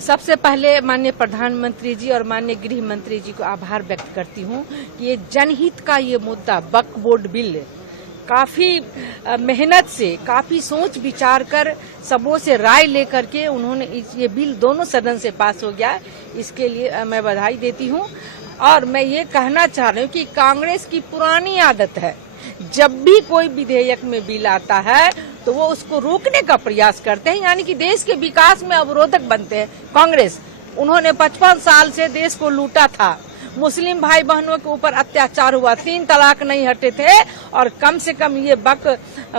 सबसे पहले माननीय प्रधानमंत्री जी और माननीय गृह मंत्री जी को आभार व्यक्त करती हूँ कि ये जनहित का ये मुद्दा वक्फ बोर्ड बिल काफी मेहनत से, काफी सोच विचार कर, सबों से राय लेकर के उन्होंने ये बिल दोनों सदन से पास हो गया। इसके लिए मैं बधाई देती हूँ। और मैं ये कहना चाह रही हूँ कि कांग्रेस की पुरानी आदत है, जब भी कोई विधेयक में बिल आता है तो वो उसको रोकने का प्रयास करते हैं, यानी कि देश के विकास में अवरोधक बनते हैं। कांग्रेस, उन्होंने 55 साल से देश को लूटा था, मुस्लिम भाई बहनों के ऊपर अत्याचार हुआ, 3 तलाक नहीं हटे थे, और कम से कम ये वक्फ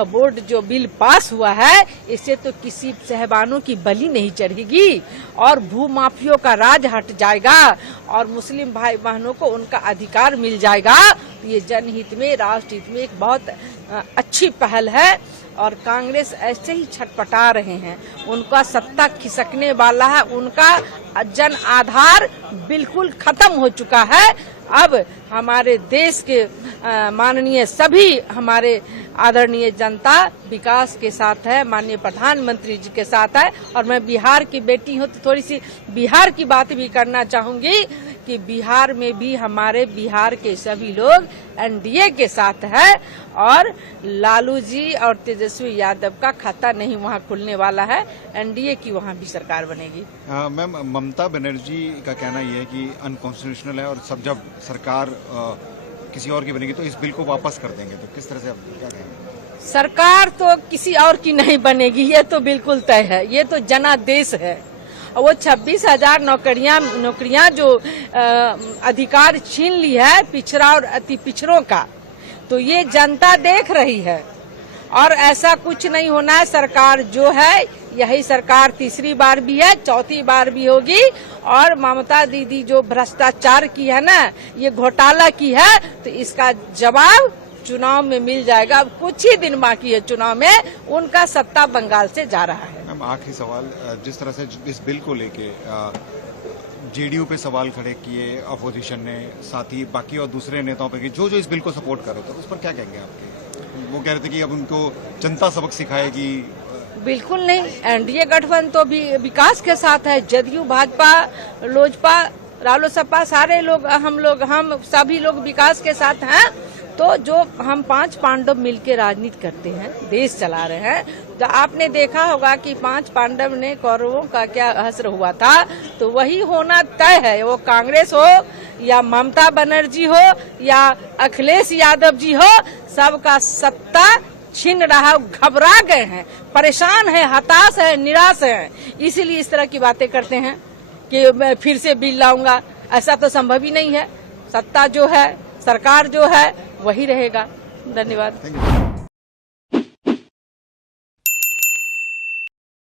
बोर्ड जो बिल पास हुआ है, इससे तो किसी साहबानों की बलि नहीं चढ़ेगी और भूमाफियों का राज हट जाएगा और मुस्लिम भाई बहनों को उनका अधिकार मिल जाएगा। ये जनहित में, राष्ट्र हित में एक बहुत अच्छी पहल है और कांग्रेस ऐसे ही छटपटा रहे हैं। उनका सत्ता खिसकने वाला है, उनका जन आधार बिल्कुल खत्म हो चुका है। अब हमारे देश के माननीय सभी हमारे आदरणीय जनता विकास के साथ है, माननीय प्रधानमंत्री जी के साथ है। और मैं बिहार की बेटी हूँ तो थोड़ी सी बिहार की बात भी करना चाहूंगी कि बिहार में भी हमारे बिहार के सभी लोग एनडीए के साथ है और लालू जी और तेजस्वी यादव का खाता नहीं वहां खुलने वाला है, एनडीए की वहां भी सरकार बनेगी। मैम, ममता बनर्जी का कहना यह है कि अनकॉन्स्टिट्यूशनल है और सब जब सरकार किसी और की बनेगी तो इस बिल को वापस कर देंगे, तो किस तरह से आप क्या कहेंगे? सरकार तो किसी और की नहीं बनेगी, ये तो बिल्कुल तय है। ये तो जनादेश है। वो 26,000 नौकरियां जो अधिकार छीन ली है पिछड़ा और अति पिछड़ों का, तो ये जनता देख रही है और ऐसा कुछ नहीं होना है। सरकार जो है, यही सरकार तीसरी बार भी है, चौथी बार भी होगी। और ममता दीदी जो भ्रष्टाचार की है ना, ये घोटाला की है, तो इसका जवाब चुनाव में मिल जाएगा। अब कुछ ही दिन बाकी है चुनाव में, उनका सत्ता बंगाल से जा रहा है। मैम, आखिरी सवाल, जिस तरह से इस बिल को लेके जेडीयू पे सवाल खड़े किए अपोजिशन ने, साथ ही बाकी और दूसरे नेताओं पे, जो इस बिल को सपोर्ट कर रहे थे, उस पर क्या कहेंगे आपके? वो कह रहे थे कि अब उनको जनता सबक सिखाएगी। बिल्कुल नहीं, एनडीए गठबंधन तो भी विकास के साथ है। जदयू, भाजपा, लोजपा, रालोसपा, सारे लोग, हम सभी लोग विकास के साथ हैं। तो जो हम 5 पांडव मिलकर राजनीति करते हैं, देश चला रहे हैं, तो आपने देखा होगा कि 5 पांडव ने कौरवों का क्या हश्र हुआ था, तो वही होना तय है। वो कांग्रेस हो या ममता बनर्जी हो या अखिलेश यादव जी हो, सबका सत्ता छीन रहा, घबरा गए हैं, परेशान है, हताश है, निराश है, इसीलिए इस तरह की बातें करते हैं कि मैं फिर से बिल लाऊंगा। ऐसा तो संभव ही नहीं है। सत्ता जो है, सरकार जो है, वही रहेगा। धन्यवाद।